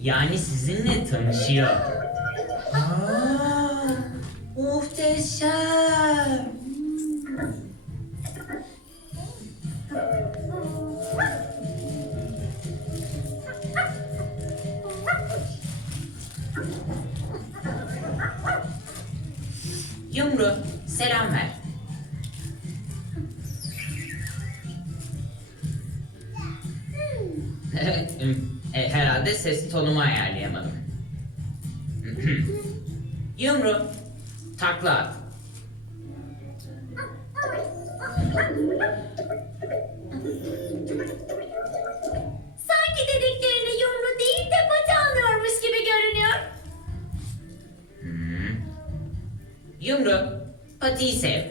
Yani sizinle tanışıyor. Aa, muhteşem. Yumru, selam ver. Evet. E, herhalde ses tonumu ayarlayamadım. Yumru, takla at. Sanki dediklerini yumru değil de batı alıyormuş gibi görünüyor. Hmm. Yumru, patiyi sev.